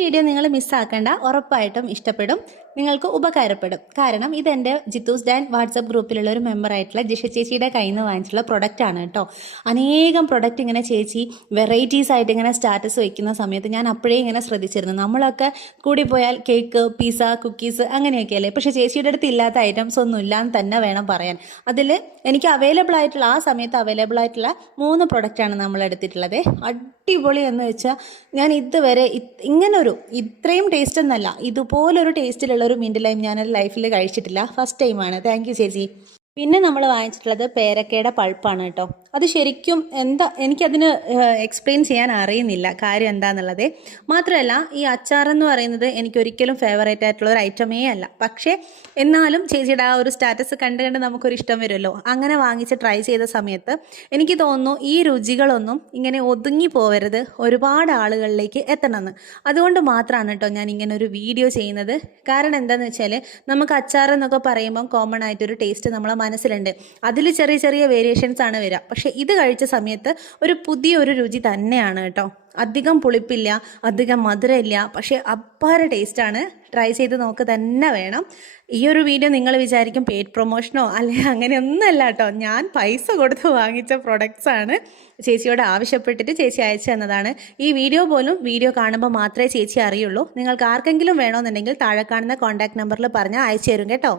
Video നിങ്ങൾ മിസ്സാക്കേണ്ട, ഉറപ്പായിട്ടും ഇഷ്ടപ്പെടും, നിങ്ങൾക്ക് ഉപകാരപ്പെടും. കാരണം ഇതെൻ്റെ ജിത്തൂസ് ഡാൻ വാട്സപ്പ് ഗ്രൂപ്പിലുള്ള ഒരു മെമ്പറായിട്ടുള്ള ജിഷ ചേച്ചിയുടെ കയ്യിൽ നിന്ന് വാങ്ങിച്ചുള്ള പ്രൊഡക്റ്റ് ആണ് കേട്ടോ. അനേകം പ്രൊഡക്റ്റ് ഇങ്ങനെ ചേച്ചി വെറൈറ്റീസ് ആയിട്ട് ഇങ്ങനെ സ്റ്റാറ്റസ് വയ്ക്കുന്ന സമയത്ത് ഞാൻ അപ്പോഴേ ഇങ്ങനെ ശ്രദ്ധിച്ചിരുന്നു. നമ്മളൊക്കെ കൂടി പോയാൽ കേക്ക്, പിസ്സ, കുക്കീസ് അങ്ങനെയൊക്കെയല്ലേ. പക്ഷേ ചേച്ചിയുടെ അടുത്ത് ഇല്ലാത്ത ഐറ്റംസ് ഒന്നും ഇല്ലാന്ന് തന്നെ വേണം പറയാൻ. അതിൽ എനിക്ക് അവൈലബിൾ ആയിട്ടുള്ള ആ സമയത്ത് അവൈലബിൾ ആയിട്ടുള്ള 3 പ്രൊഡക്റ്റാണ് നമ്മൾ എടുത്തിട്ടുള്ളത്. അടിപൊളി എന്ന് വെച്ചാൽ ഞാൻ ഇതുവരെ ഇങ്ങനൊരു ഇത്രയും ടേസ്റ്റ് എന്നല്ല, ഇതുപോലൊരു ടേസ്റ്റിലുള്ള ഒരു മിൻറ്റ് ലൈം ഞാൻ ലൈഫിൽ കഴിച്ചിട്ടില്ല. ഫസ്റ്റ് ടൈമാണ്. താങ്ക് യു ചേച്ചി. പിന്നെ നമ്മൾ വാങ്ങിച്ചിട്ടുള്ളത് പേരക്കയുടെ പൾപ്പാണ് കേട്ടോ. അത് ശരിക്കും എന്താ എനിക്കതിന് എക്സ്പ്ലെയിൻ ചെയ്യാൻ അറിയുന്നില്ല കാര്യം എന്താണെന്നുള്ളത്. മാത്രമല്ല ഈ അച്ചാറെന്ന് പറയുന്നത് എനിക്കൊരിക്കലും ഫേവറേറ്റ് ആയിട്ടുള്ള ഒരു ഐറ്റമേ അല്ല. പക്ഷേ എന്നാലും ചേച്ചിയുടെ ആ ഒരു സ്റ്റാറ്റസ് കണ്ട് കണ്ട് നമുക്കൊരു ഇഷ്ടം വരുമല്ലോ. അങ്ങനെ വാങ്ങിച്ച് ട്രൈ ചെയ്ത സമയത്ത് എനിക്ക് തോന്നുന്നു ഈ രുചികളൊന്നും ഇങ്ങനെ ഒതുങ്ങി പോവരുത്, ഒരുപാട് ആളുകളിലേക്ക് എത്തണമെന്ന്. അതുകൊണ്ട് മാത്രമാണ് കേട്ടോ ഞാൻ ഇങ്ങനെ ഒരു വീഡിയോ ചെയ്യുന്നത്. കാരണം എന്താണെന്ന് വെച്ചാൽ നമുക്ക് അച്ചാർ എന്നൊക്കെ പറയുമ്പം കോമൺ ആയിട്ടൊരു ടേസ്റ്റ് നമ്മളെ മനസ്സിലുണ്ട്. അതിൽ ചെറിയ ചെറിയ വേരിയേഷൻസ് ആണ് വരിക. പക്ഷെ ഇത് കഴിച്ച സമയത്ത് ഒരു പുതിയൊരു രുചി തന്നെയാണ് കേട്ടോ. അധികം പുളിപ്പില്ല, അധികം മധുരമില്ല, പക്ഷേ അപ്പാര ടേസ്റ്റാണ്. ട്രൈ ചെയ്ത് നോക്ക് തന്നെ വേണം. ഈ ഒരു വീഡിയോ നിങ്ങൾ വിചാരിക്കും പെയ്ഡ് പ്രൊമോഷനോ അല്ലെങ്കിൽ അങ്ങനെയൊന്നുമല്ല കേട്ടോ. ഞാൻ പൈസ കൊടുത്ത് വാങ്ങിച്ച പ്രൊഡക്ട്സ് ആണ്. ചേച്ചിയോട് ആവശ്യപ്പെട്ടിട്ട് ചേച്ചി അയച്ചു തന്നതാണ്. ഈ വീഡിയോ കാണുമ്പോൾ മാത്രമേ ചേച്ചി അറിയുള്ളൂ. നിങ്ങൾക്ക് ആർക്കെങ്കിലും വേണമെന്നുണ്ടെങ്കിൽ താഴെ കാണുന്ന കോൺടാക്ട് നമ്പറിൽ പറഞ്ഞാൽ അയച്ചു തരും കേട്ടോ.